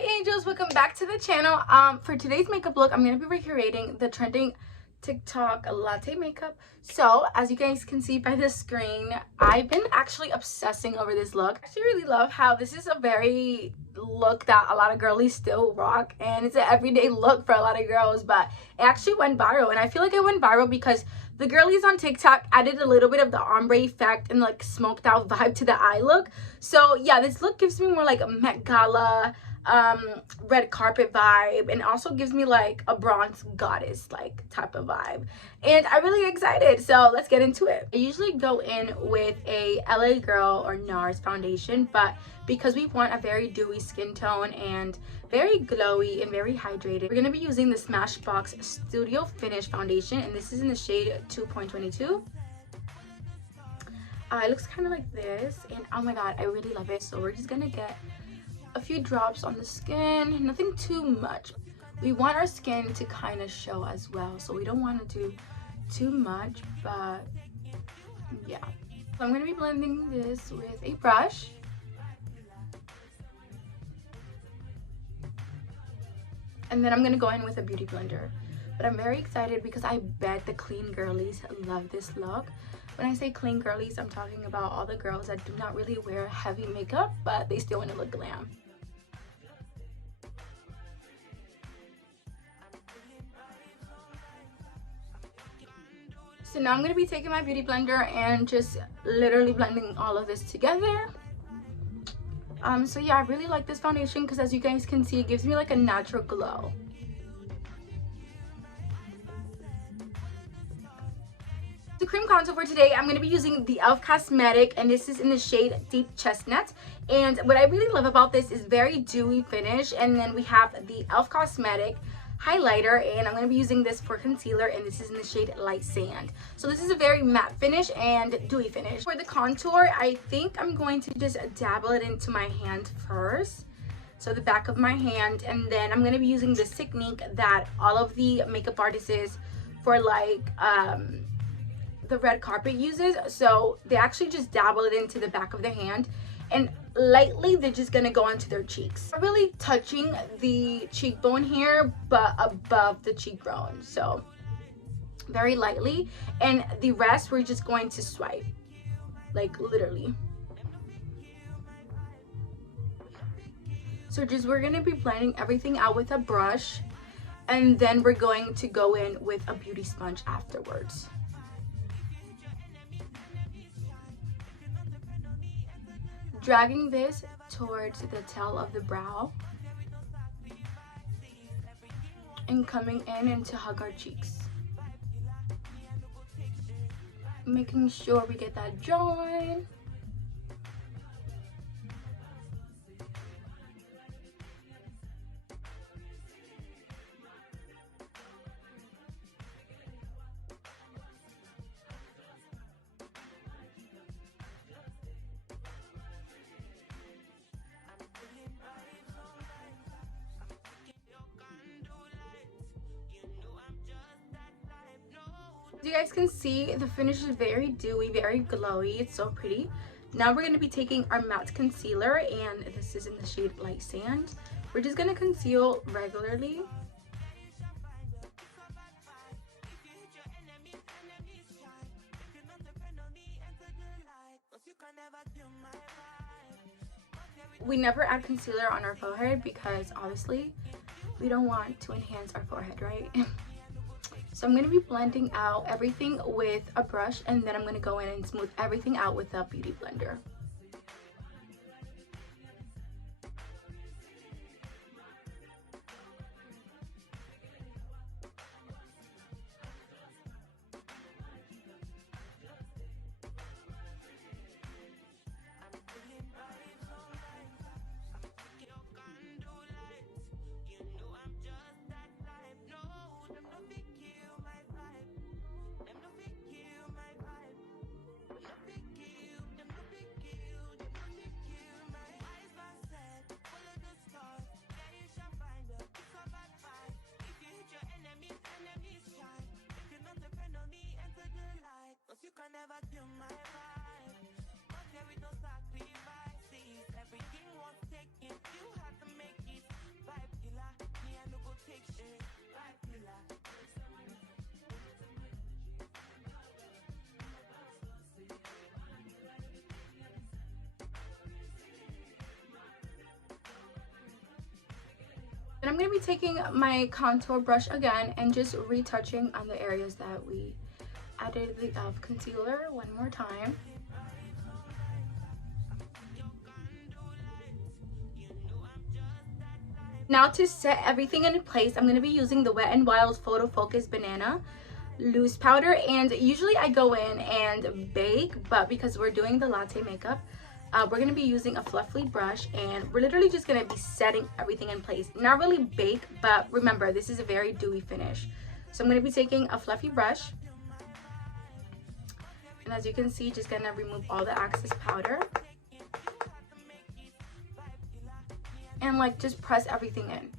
angels, welcome back to the channel. For today's makeup look, I'm gonna be recreating the trending TikTok latte makeup. So as you guys can see by the screen, I've been actually obsessing over this look. I actually really love how this is a very look that a lot of girlies still rock, and it's an everyday look for a lot of girls, but it actually went viral. And I feel like it went viral because the girlies on TikTok added a little bit of the ombre effect and like smoked out vibe to the eye look. So yeah, this look gives me more like a Met Gala red carpet vibe, and also gives me like a bronze goddess like type of vibe, and I'm really excited. So let's get into it. I usually go in with a LA Girl or NARS foundation, but because we want a very dewy skin tone and very glowy and very hydrated, we're going to be using the Smashbox Studio Finish foundation, and this is in the shade 2.22. It looks kind of like this, and oh my god, I really love it. So we're just gonna get a few drops on the skin, nothing too much. We want our skin to kind of show as well, so we don't want to do too much, but yeah. So I'm going to be blending this with a brush. And then I'm going to go in with a beauty blender. But I'm very excited because I bet the clean girlies love this look. When I say clean girlies, I'm talking about all the girls that do not really wear heavy makeup, but they still want to look glam. So now I'm going to be taking my beauty blender and just literally blending all of this together. So yeah, I really like this foundation because as you guys can see, it gives me like a natural glow. The cream contour for today, I'm going to be using the e.l.f. Cosmetic, and this is in the shade Deep Chestnut. And what I really love about this is very dewy finish. And then we have the e.l.f. Cosmetic highlighter, and I'm going to be using this for concealer, and this is in the shade Light Sand. So this is a very matte finish and dewy finish. For the contour, I think I'm going to just dabble it into my hand first, so the back of my hand, and then I'm going to be using this technique that all of the makeup artists for like the red carpet uses. So they actually just dabble it into the back of the hand, and lightly they're just gonna go onto their cheeks, not really touching the cheekbone here but above the cheekbone, so very lightly. And the rest we're just going to swipe, like literally. So just we're gonna be blending everything out with a brush, and then we're going to go in with a beauty sponge afterwards. Dragging this towards the tail of the brow and coming in to hug our cheeks, making sure we get that join. As you guys can see, the finish is very dewy, very glowy. It's so pretty. Now we're going to be taking our matte concealer, and this is in the shade Light Sand. We're just going to conceal regularly. We never add concealer on our forehead because obviously we don't want to enhance our forehead, right? So I'm going to be blending out everything with a brush, and then I'm going to go in and smooth everything out with a beauty blender. And I'm going to be taking my contour brush again and just retouching on the areas that we added the e.l.f. concealer one more time. Now to set everything in place, I'm going to be using the Wet n Wild Photo Focus Banana loose powder, and usually I go in and bake, but because we're doing the latte makeup, we're going to be using a fluffy brush, and we're literally just going to be setting everything in place. Not really bake, but remember, this is a very dewy finish. So I'm going to be taking a fluffy brush, and as you can see, just going to remove all the excess powder and like just press everything in.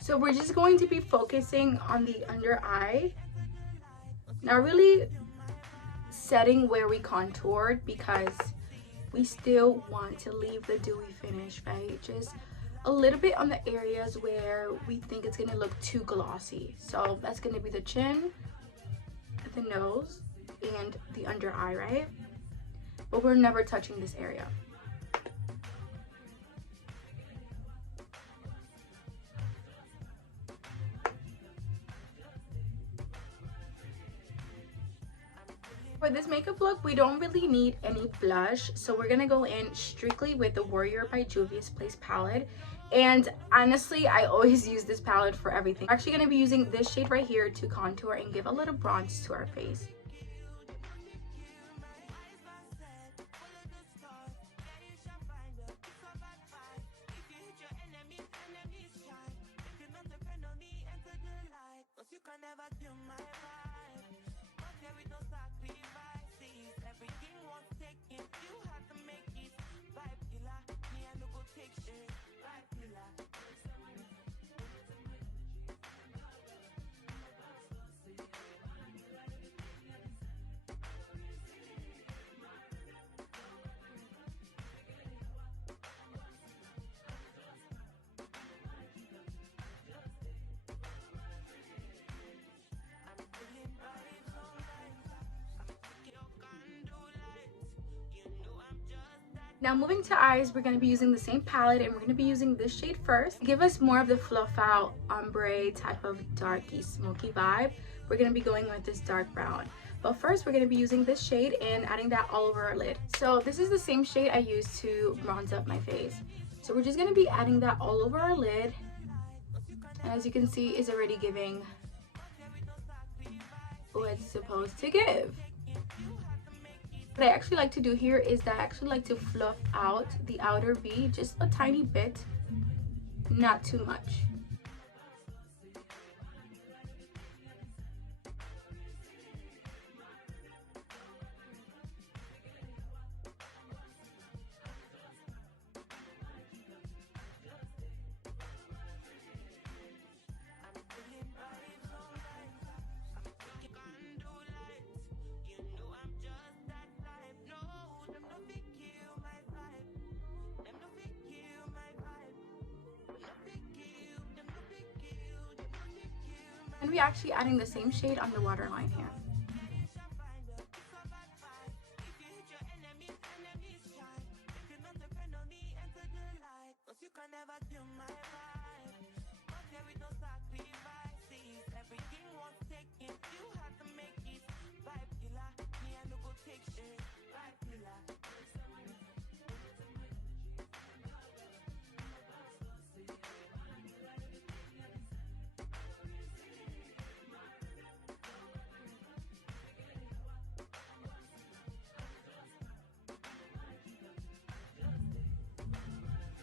So we're just going to be focusing on the under eye, not really setting where we contoured because we still want to leave the dewy finish, right? Just a little bit on the areas where we think it's gonna look too glossy. So that's gonna be the chin, the nose, and the under eye, right? But we're never touching this area. For this makeup look, we don't really need any blush, so we're gonna go in strictly with the Warrior by JUVIASPLACE palette. And honestly, I always use this palette for everything. We're actually gonna be using this shade right here to contour and give a little bronze to our face. Now moving to eyes, we're going to be using the same palette, and we're going to be using this shade first. To give us more of the fluff out ombre type of darky smoky vibe, we're going to be going with this dark brown. But first, we're going to be using this shade and adding that all over our lid. So this is the same shade I used to bronze up my face. So we're just going to be adding that all over our lid. And as you can see, it's already giving what it's supposed to give. What I actually like to do here is that I actually like to fluff out the outer V just a tiny bit, not too much. And we're actually adding the same shade on the waterline here.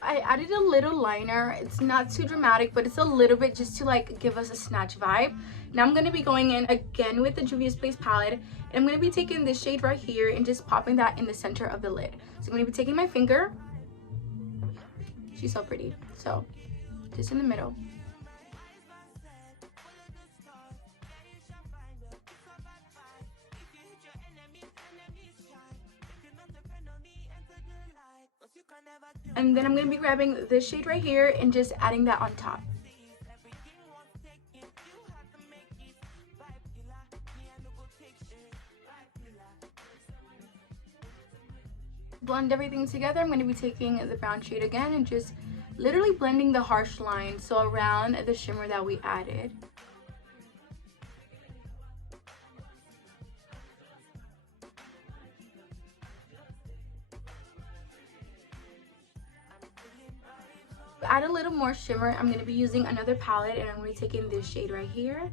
I added a little liner. It's not too dramatic, but it's a little bit just to like give us a snatch vibe. Now I'm going to be going in again with the JUVIASPLACE palette, and I'm going to be taking this shade right here and just popping that in the center of the lid. So I'm going to be taking my finger. She's so pretty. So just in the middle. And then I'm going to be grabbing this shade right here and just adding that on top. Blend everything together. I'm going to be taking the brown shade again and just literally blending the harsh line, so around the shimmer that we added. To add a little more shimmer, I'm going to be using another palette, and I'm going to be taking this shade right here.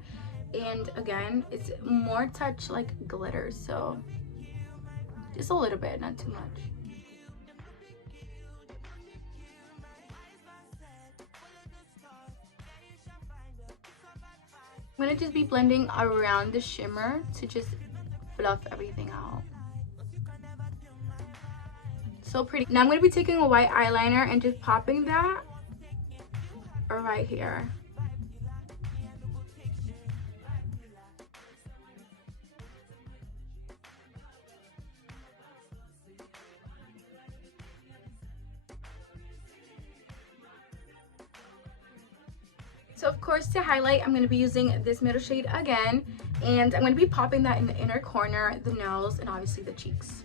And again, it's more touch like glitter, so just a little bit, not too much. I'm going to just be blending around the shimmer to just fluff everything out. So pretty. Now I'm going to be taking a white eyeliner and just popping that right here. So of course, to highlight, I'm going to be using this middle shade again, and I'm going to be popping that in the inner corner, the nose, and obviously the cheeks.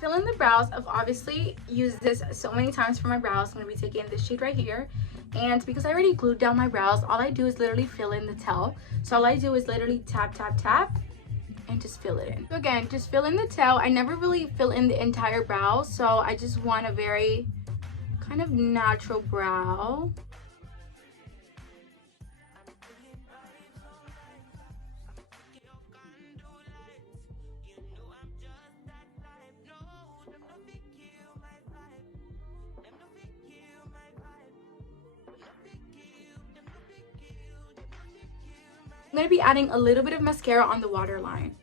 Fill in the brows. I've obviously used this so many times for my brows. I'm going to be taking this shade right here, and because I already glued down my brows, all I do is literally fill in the tail. So all I do is literally tap tap tap and just fill it in. So again, just fill in the tail. I never really fill in the entire brow, so I just want a very kind of natural brow. I'm going to be adding a little bit of mascara on the waterline.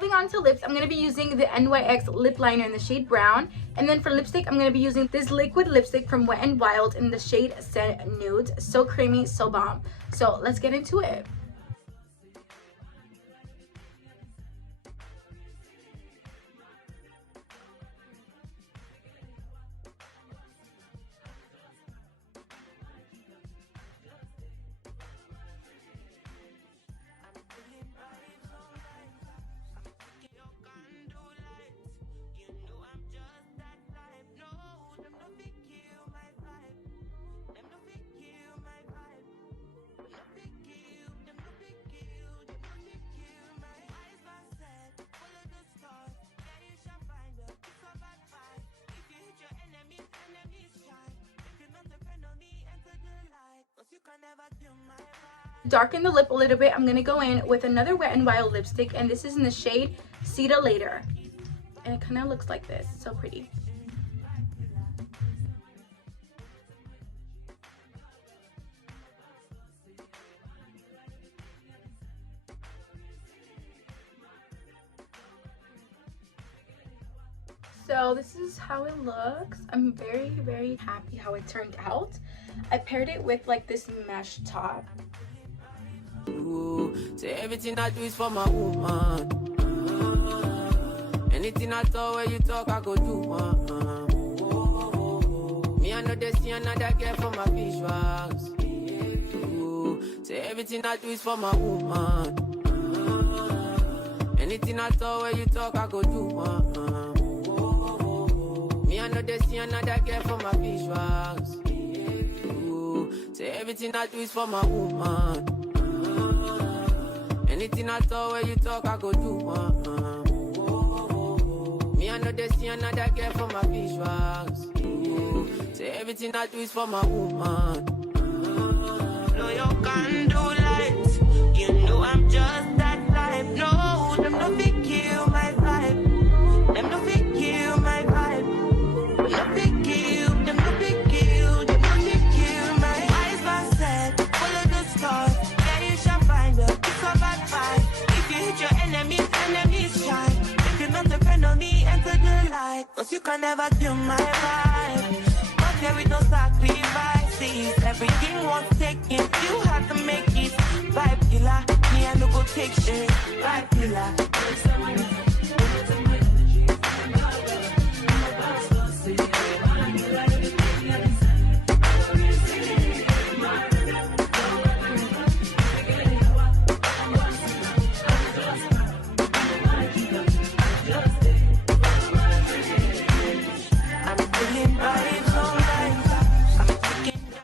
Moving on to lips, I'm going to be using the NYX lip liner in the shade brown. And then for lipstick, I'm going to be using this liquid lipstick from Wet n Wild in the shade In Send Nudes. So creamy, so bomb. So let's get into it. Darken the lip a little bit. I'm going to go in with another Wet n Wild lipstick, and this is in the shade See Ya Later. And it kind of looks like this. So pretty. So this is how it looks. I'm very, very happy how it turned out. I paired it with like this mesh top. Say everything I do is for my woman. Anything I talk, where you talk, I go do. Me and I know they see another girl for my visuals. Ooh, say everything I do is for my woman. Anything I talk, where you talk, I go do. Me, I know they see another girl for my visuals. Ooh, say everything I do is for my woman. Anything I talk, where you talk, I go do. Me, I know they see another girl for my visuals. Ooh, say everything I do is for my woman. Blow your candle lights. You know I'm just that type. No, them no fit kill my vibe. Them no fit kill my vibe. No fit kill, them no fit kill, them no fit kill my eyes are set. Follow the stars. Yeah, you shall find a pick up at five. If you hit your enemies, enemies shine. If you're not a friend of me, enter the light. Cause you can never kill my vibe. But there is no sacrifices. Everything was taken, you had to make it. Vibe killer, me I no go take shit.